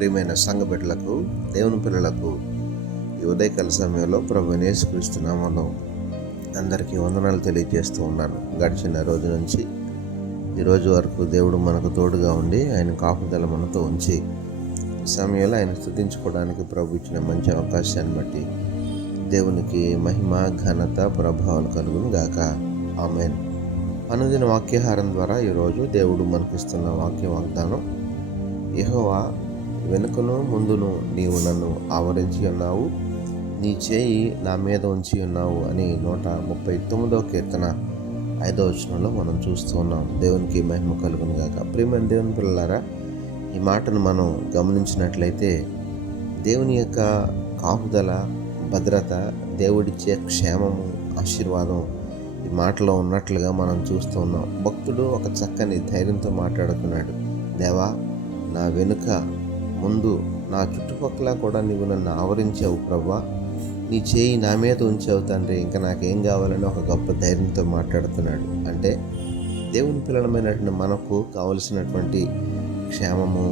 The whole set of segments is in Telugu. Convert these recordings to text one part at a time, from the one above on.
ప్రియమైన సంఘ బిడ్డలకు, దేవుని పిల్లలకు ఈ ఉదయకాల సమయంలో ప్రభువైన యేసుక్రీస్తు నామములో అందరికీ వందనాలు తెలియజేస్తూ ఉన్నాను. గడిచిన రోజు నుంచి ఈ రోజు వరకు దేవుడు మనకు తోడుగా ఉండి ఆయన కాపుదల మనతో ఉంచి ఈ సమయంలో ఆయన స్తుతించుకోవడానికి ప్రభు ఇచ్చిన మంచి అవకాశాన్ని బట్టి దేవునికి మహిమ, ఘనత, ప్రభావాలు కలుగును గాక. ఆమేన్. అనుదిన వాక్యాహారం ద్వారా ఈరోజు దేవుడు మనకిస్తున్న వాగ్దానం, యెహోవా వెనుకను ముందును నీవు నన్ను ఆవరించి ఉన్నావు, నీ చేయి నా మీద ఉంచి ఉన్నావు అని 139వ కీర్తన 5వ వచనంలో మనం చూస్తూ ఉన్నాం. దేవునికి మహిమ కలుగును గాక. ప్రియమైన దేవుని పిల్లలారా, ఈ మాటను మనం గమనించినట్లయితే దేవుని యొక్క కాపుదల, భద్రత, దేవుడిచ్చే క్షేమము, ఆశీర్వాదం ఈ మాటలో ఉన్నట్లుగా మనం చూస్తూ ఉన్నాం. భక్తుడు ఒక చక్కని ధైర్యంతో మాట్లాడుతున్నాడు. దేవా, నా వెనుక ముందు నా చుట్టుపక్కల కూడా నీవు నన్ను ఆవరించావు ప్రభువా, నీ చేయి నా మీద ఉంచావు తండ్రి, ఇంకా నాకేం కావాలని ఒక గొప్ప ధైర్యంతో మాట్లాడుతున్నాడు. అంటే దేవుని పిల్లలమైనటువంటి మనకు కావలసినటువంటి క్షేమము,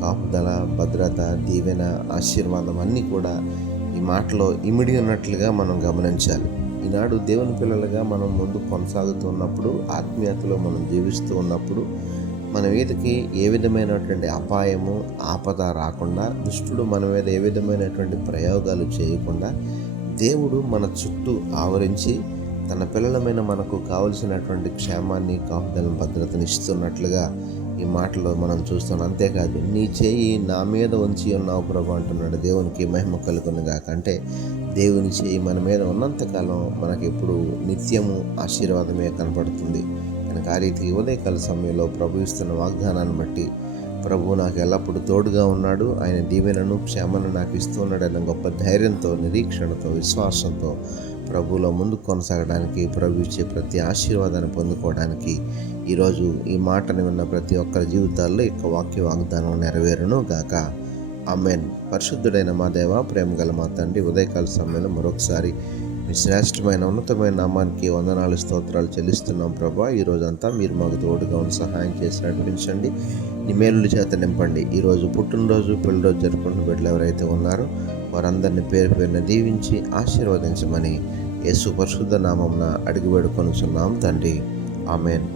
కాపుదల, భద్రత, దీవెన, ఆశీర్వాదం అన్నీ కూడా ఈ మాటలో ఇమిడి ఉన్నట్లుగా మనం గమనించాలి. ఈనాడు దేవుని పిల్లలుగా మనం ముందు కొనసాగుతున్నప్పుడు, ఆత్మీయతలో మనం జీవిస్తూ ఉన్నప్పుడు మన మీదకి ఏ విధమైనటువంటి అపాయము, ఆపద రాకుండా, దుష్టుడు మన మీద ఏ విధమైనటువంటి ప్రయోగాలు చేయకుండా దేవుడు మన చుట్టూ ఆవరించి తన పిల్లలమైన మనకు కావలసినటువంటి క్షేమాన్ని, కాపుదలను, భద్రతను ఇస్తున్నట్లుగా ఈ మాటలో మనం చూస్తున్నాం. అంతేకాదు, నీ చేయి నా మీద ఉంచి ఉన్నావు ప్రభు అంటున్నాడు. దేవునికి మహిమ కలుగును గాక. అంటే దేవుని చేయి మన మీద ఉన్నంతకాలం మనకి ఎప్పుడు నిత్యము ఆశీర్వాదమే కనపడుతుంది కనుక ఆ రీతి ఉదయకాల సమయంలో ప్రభు ఇస్తున్న వాగ్దానాన్ని బట్టి ప్రభు నాకు ఎల్లప్పుడూ తోడుగా ఉన్నాడు, ఆయన దీవెనను, క్షేమను నాకు ఇస్తూ ఉన్నాడన్న గొప్ప ధైర్యంతో, నిరీక్షణతో, విశ్వాసంతో ప్రభువులో ముందుకు కొనసాగడానికి, ప్రభు ఇచ్చే ప్రతి ఆశీర్వాదాన్ని పొందుకోవడానికి ఈరోజు ఈ మాటను విన్న ప్రతి ఒక్కరి జీవితాల్లో ఈ వాగ్దానం నెరవేరును గాక. ఆమేన్. పరిశుద్ధుడైన మా దేవ, ప్రేమ గల మా తండ్రి, ఉదయకాల సమయంలో మరొకసారి మీ శ్రేష్టమైన ఉన్నతమైన నామానికి వందనాలు, స్తోత్రాలు చెల్లిస్తున్నాం ప్రభా. ఈ రోజంతా మీరు మాకు తోడుగా ఉండి సహాయం చేసి నడిపించండి, నీ మేలుల చేత నింపండి. ఈరోజు పుట్టినరోజు, పెళ్లిరోజు జరుపుకుంటున్న బిడ్డలు ఎవరైతే ఉన్నారో వారందరినీ పేరు పేరున దీవించి ఆశీర్వదించమని యేసు పరిశుద్ధ నామమున అడిగి వేడుకొనుచున్నాం తండ్రి. ఆమేన్.